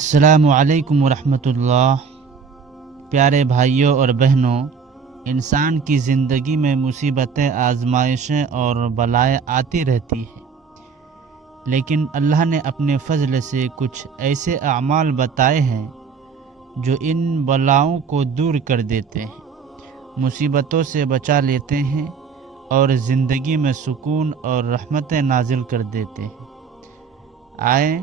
السلام علیکم ورحمۃ اللہ۔ پیارے بھائیوں اور بہنوں، انسان کی زندگی میں مصیبتیں، آزمائشیں اور بلائیں آتی رہتی ہیں، لیکن اللہ نے اپنے فضل سے کچھ ایسے اعمال بتائے ہیں جو ان بلاؤں کو دور کر دیتے ہیں، مصیبتوں سے بچا لیتے ہیں اور زندگی میں سکون اور رحمتیں نازل کر دیتے ہیں۔ آئیں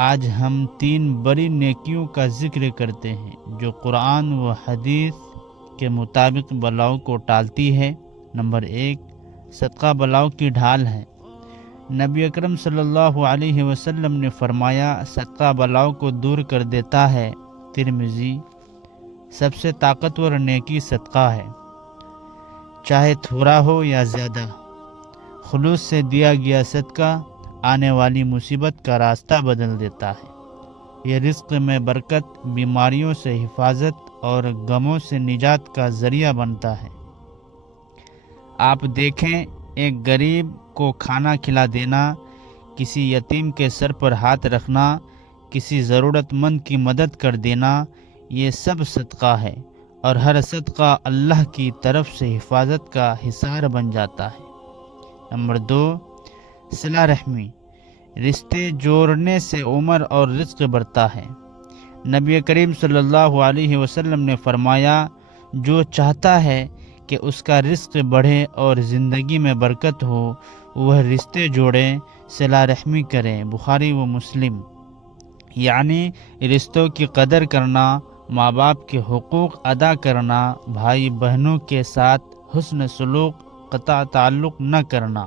آج ہم 3 بڑی نیکیوں کا ذکر کرتے ہیں جو قرآن و حدیث کے مطابق بلاؤں کو ٹالتی ہے۔ نمبر 1، صدقہ بلاؤں کی ڈھال ہے۔ نبی اکرم صلی اللہ علیہ وسلم نے فرمایا، صدقہ بلاؤں کو دور کر دیتا ہے۔ ترمذی۔ سب سے طاقتور نیکی صدقہ ہے، چاہے تھوڑا ہو یا زیادہ۔ خلوص سے دیا گیا صدقہ آنے والی مصیبت کا راستہ بدل دیتا ہے۔ یہ رزق میں برکت، بیماریوں سے حفاظت اور غموں سے نجات کا ذریعہ بنتا ہے۔ آپ دیکھیں، ایک غریب کو کھانا کھلا دینا، کسی یتیم کے سر پر ہاتھ رکھنا، کسی ضرورت مند کی مدد کر دینا، یہ سب صدقہ ہے، اور ہر صدقہ اللہ کی طرف سے حفاظت کا حصار بن جاتا ہے۔ نمبر 2، صلہ رحمی۔ رشتے جوڑنے سے عمر اور رزق بڑھتا ہے۔ نبی کریم صلی اللہ علیہ وسلم نے فرمایا، جو چاہتا ہے کہ اس کا رزق بڑھے اور زندگی میں برکت ہو، وہ رشتے جوڑے، صلہ رحمی کرے۔ بخاری و مسلم۔ یعنی رشتوں کی قدر کرنا، ماں باپ کے حقوق ادا کرنا، بھائی بہنوں کے ساتھ حسن سلوک، قطع تعلق نہ کرنا۔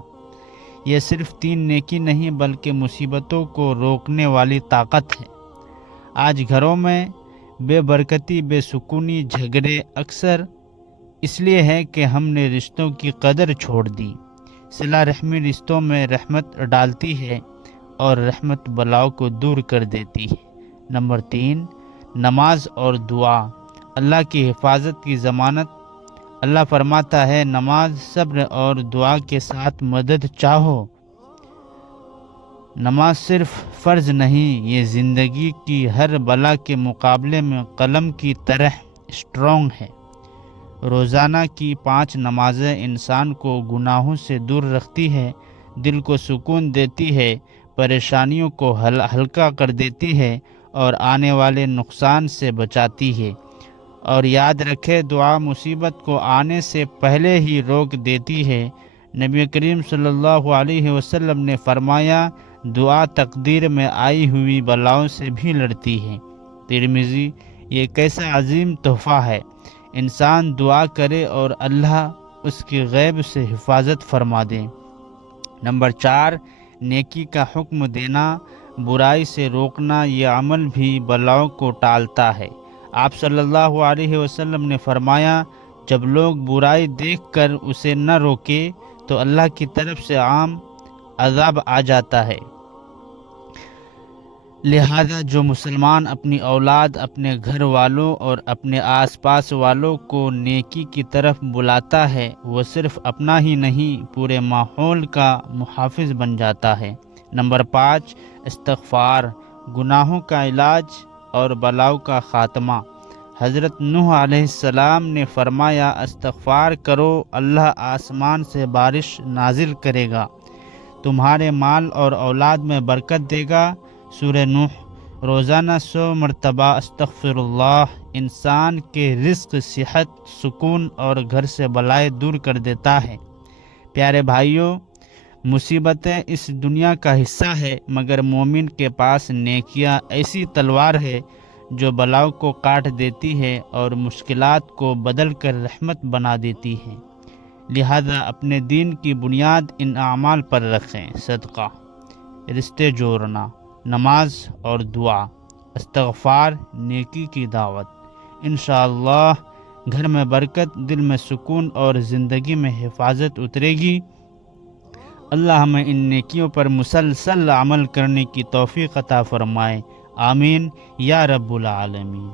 یہ صرف 3 نیکی نہیں بلکہ مصیبتوں کو روکنے والی طاقت ہے۔ آج گھروں میں بے برکتی، بے سکونی، جھگڑے اکثر اس لیے ہے کہ ہم نے رشتوں کی قدر چھوڑ دی۔ صلہ رحمی رشتوں میں رحمت ڈالتی ہے اور رحمت بلاؤں کو دور کر دیتی ہے۔ نمبر 3، نماز اور دعا۔ اللہ کی حفاظت کی ضمانت۔ اللہ فرماتا ہے، نماز، صبر اور دعا کے ساتھ مدد چاہو۔ نماز صرف فرض نہیں، یہ زندگی کی ہر بلا کے مقابلے میں قلم کی طرح اسٹرانگ ہے۔ روزانہ کی 5 نمازیں انسان کو گناہوں سے دور رکھتی ہے، دل کو سکون دیتی ہے، پریشانیوں کو ہلکا کر دیتی ہے اور آنے والے نقصان سے بچاتی ہے۔ اور یاد رکھے، دعا مصیبت کو آنے سے پہلے ہی روک دیتی ہے۔ نبی کریم صلی اللہ علیہ وسلم نے فرمایا، دعا تقدیر میں آئی ہوئی بلاؤں سے بھی لڑتی ہے۔ ترمذی۔ یہ کیسا عظیم تحفہ ہے، انسان دعا کرے اور اللہ اس کی غیب سے حفاظت فرما دے۔ نمبر 4، نیکی کا حکم دینا، برائی سے روکنا۔ یہ عمل بھی بلاؤں کو ٹالتا ہے۔ آپ صلی اللہ علیہ وسلم نے فرمایا، جب لوگ برائی دیکھ کر اسے نہ روکے تو اللہ کی طرف سے عام عذاب آ جاتا ہے۔ لہذا جو مسلمان اپنی اولاد، اپنے گھر والوں اور اپنے آس پاس والوں کو نیکی کی طرف بلاتا ہے، وہ صرف اپنا ہی نہیں، پورے ماحول کا محافظ بن جاتا ہے۔ نمبر 5، استغفار، گناہوں کا علاج اور بلاؤں کا خاتمہ۔ حضرت نوح علیہ السلام نے فرمایا، استغفار کرو، اللہ آسمان سے بارش نازل کرے گا، تمہارے مال اور اولاد میں برکت دے گا۔ سورہ نوح۔ روزانہ 100 مرتبہ استغفر اللہ انسان کے رزق، صحت، سکون اور گھر سے بلائیں دور کر دیتا ہے۔ پیارے بھائیوں، مصیبتیں اس دنیا کا حصہ ہے، مگر مومن کے پاس نیکیاں ایسی تلوار ہے جو بلاؤں کو کاٹ دیتی ہے اور مشکلات کو بدل کر رحمت بنا دیتی ہے۔ لہذا اپنے دین کی بنیاد ان اعمال پر رکھیں: صدقہ، رشتے جوڑنا، نماز اور دعا، استغفار، نیکی کی دعوت۔ انشاءاللہ گھر میں برکت، دل میں سکون اور زندگی میں حفاظت اترے گی۔ اللہ ہمیں ان نیکیوں پر مسلسل عمل کرنے کی توفیق عطا فرمائے۔ آمین یا رب العالمین۔